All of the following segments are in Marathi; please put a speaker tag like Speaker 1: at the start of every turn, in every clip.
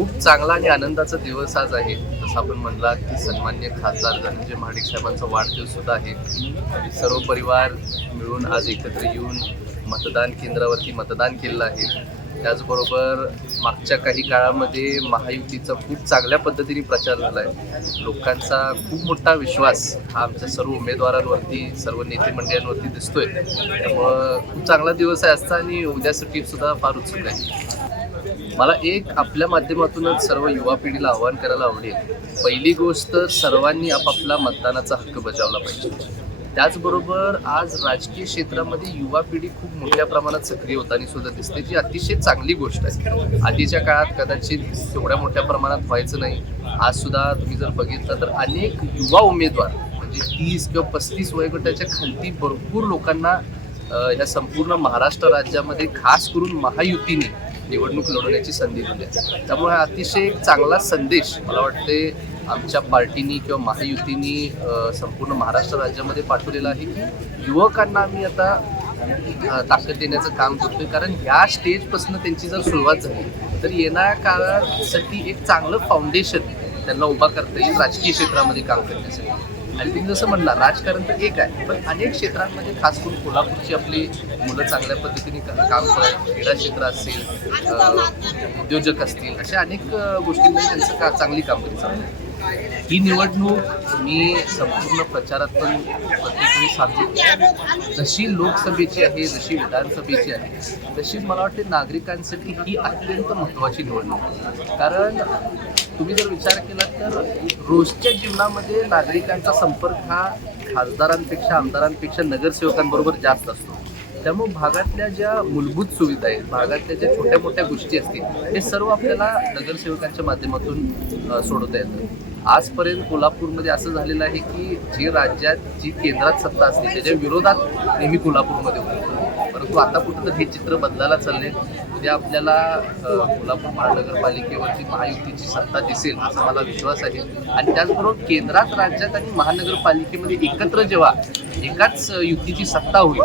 Speaker 1: खूप चांगला आणि आनंदाचा दिवस आज आहे. जसं आपण म्हणला की सन्मान्य खासदार धनंजय महाडिक साहेबांचा वाढदिवस सुद्धा आहे. आणि सर्व परिवार मिळून आज एकत्र येऊन मतदान केंद्रावरती मतदान केलेलं आहे. त्याचबरोबर मागच्या काही काळामध्ये महायुतीचा खूप चांगल्या पद्धतीने प्रचार झाला आहे लोकांचा खूप मोठा विश्वास हा आमच्या सर्व उमेदवारांवरती सर्व नेते मंडळांवरती दिसतोय. त्यामुळं खूप चांगला दिवस आहे असता आणि उद्यासाठी सुद्धा फार उत्सुक आहे. मला एक आपल्या माध्यमातूनच सर्व युवा पिढीला आवाहन करायला आवडेल. पहिली गोष्ट सर्वांनी आपापला मतदानाचा हक्क बजावला पाहिजे. त्याचबरोबर आज राजकीय क्षेत्रामध्ये युवा पिढी खूप मोठ्या प्रमाणात सक्रिय होताना सुद्धा दिसते जी अतिशय चांगली गोष्ट आहे. आधीच्या काळात कदाचित तेवढ्या मोठ्या प्रमाणात व्हायचं नाही. आज सुद्धा तुम्ही जर बघितलं तर अनेक युवा उमेदवार म्हणजे तीस किंवा पस्तीस वयोगटाच्या खालती भरपूर लोकांना या संपूर्ण महाराष्ट्र राज्यामध्ये खास करून महायुतीने निवडणूक लढवण्याची संधी दिली. त्यामुळे हा अतिशय एक चांगला संदेश मला वाटते आमच्या पार्टीनी किंवा महायुतीनी संपूर्ण महाराष्ट्र राज्यामध्ये पाठवलेला आहे की युवकांना आम्ही आता ताकद देण्याचं काम करतोय. कारण ह्या स्टेजपासून त्यांची जर सुरुवात झाली तर येणाऱ्या काळासाठी एक चांगलं फाउंडेशन त्यांना उभा करता येईल राजकीय क्षेत्रामध्ये काम करण्यासाठी. आणि तुम्ही जसं म्हणला राजकारण तर एक आहे पण अनेक क्षेत्रांमध्ये खास करून कोल्हापूरची आपली मुलं चांगल्या पद्धतीने काम करत क्रीडा क्षेत्र असेल उद्योजक असतील अशा अनेक गोष्टींमध्ये त्यांचं का चांगली कामगिरी चालू आहे. ही निवडणूक मी संपूर्ण प्रचारात पण प्रत्येक वेळी सांगतो जशी लोकसभेची आहे जशी विधानसभेची आहे तशी मला वाटते नागरिकांसाठी ही अत्यंत महत्त्वाची निवडणूक कारण तुम्ही जर विचार केला तर रोजच्या जीवनामध्ये नागरिकांचा संपर्क हा खासदारांपेक्षा आमदारांपेक्षा नगरसेवकांबरोबर जास्त असतो. त्यामुळे भागातल्या ज्या मूलभूत सुविधा आहेत भागातल्या ज्या छोट्या मोठ्या गोष्टी असतील हे सर्व आपल्याला नगरसेवकांच्या माध्यमातून सोडवता येतं. आजपर्यंत कोल्हापूरमध्ये असं झालेलं आहे की जी राज्यात जी केंद्रात सत्ता असते त्याच्या विरोधात नेहमी कोल्हापूरमध्ये होतं परंतु आता कुठं तर हे चित्र बदलायला चालले उद्या आपल्याला कोल्हापूर महानगरपालिकेवरची महायुतीची सत्ता दिसेल असा मला विश्वास आहे. आणि त्याचबरोबर केंद्रात राज्यात आणि महानगरपालिकेमध्ये एकत्र जेव्हा एकाच युतीची सत्ता होईल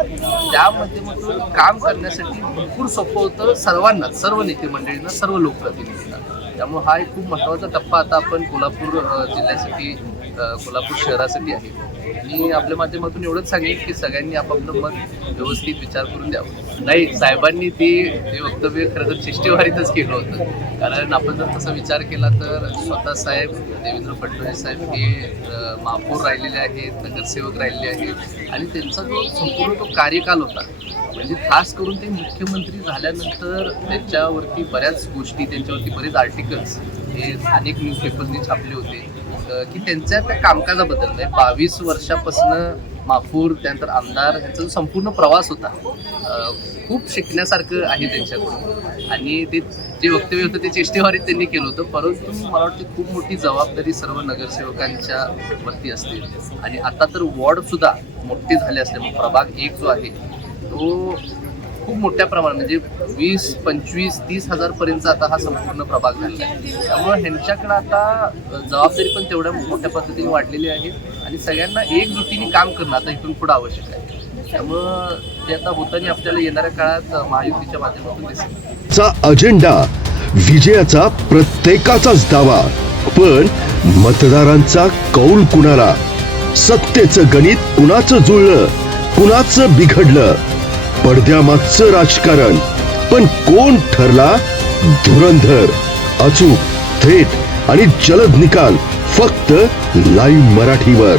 Speaker 1: त्या माध्यमातून काम करण्यासाठी भरपूर सोपं होतं सर्वांना सर्व नेते मंडळींना सर्व लोकप्रतिनिधींना. त्यामुळे हा एक खूप महत्त्वाचा टप्पा आता आपण कोल्हापूर जिल्ह्यासाठी कोल्हापूर शहरासाठी आहे. मी आपल्या माध्यमातून एवढंच सांगेन की सगळ्यांनी आपापलं मत व्यवस्थित विचार करून द्यावं. नाही साहेबांनी ती ते वक्तव्य खरं तर चिष्टीवारीतच केलं होतं. कारण आपण जर तसा विचार केला तर स्वतः साहेब देवेंद्र फडणवीस साहेब हे महापौर राहिलेले आहेत नगरसेवक राहिलेले आहेत. आणि त्यांचा जो संपूर्ण तो कार्यकाल होता म्हणजे खास करून ते मुख्यमंत्री झाल्यानंतर त्यांच्यावरती बऱ्याच गोष्टी त्यांच्यावरती बरेच आर्टिकल्स हे अनेक न्यूजपेपरनी छापले होते. की त्यांच्या त्या कामकाजाबद्दल म्हणजे बावीस वर्षापासून माफूर त्यानंतर आमदार ह्यांचा जो संपूर्ण प्रवास होता खूप शिकण्यासारखं आहे त्यांच्याकडून. आणि ते जे वक्तव्य होतं ते चेष्टेवारीत त्यांनी केलं होतं. परंतु मला वाटतं खूप मोठी जबाबदारी सर्व नगरसेवकांच्या वरती असते. आणि आता तर वॉर्डसुद्धा मोठे झाले झाले असल्यामुळे प्रभाग एक जो आहे तो खूप मोठ्या प्रमाणात म्हणजे वीस पंचवीस तीस हजार पर्यंत आता हा संपूर्ण प्रभाग झालेला आहे. त्यामुळे ह्यांच्याकडं आता जबाबदारी पण तेवढ्या मोठ्या पद्धतीने वाढलेली आहे आणि सगळ्यांना एकजुटीने काम करणं आता इथून पुढे आवश्यक आहे. त्यामुळं ते आता होताना आपल्याला येणाऱ्या काळात महायुतीच्या माध्यमातून दिसेल.
Speaker 2: चा अजेंडा विजयाचा प्रत्येकाचाच दावा पण मतदारांचा कौल कुणाला? सत्तेचं गणित कुणाचं जुळलं कुणाचं बिघडलं? पडद्यामागचं राजकारण. पण कोण ठरला? धुरंधर अचूक थेट आणि जलद निकाल फक्त लाईव्ह मराठीवर.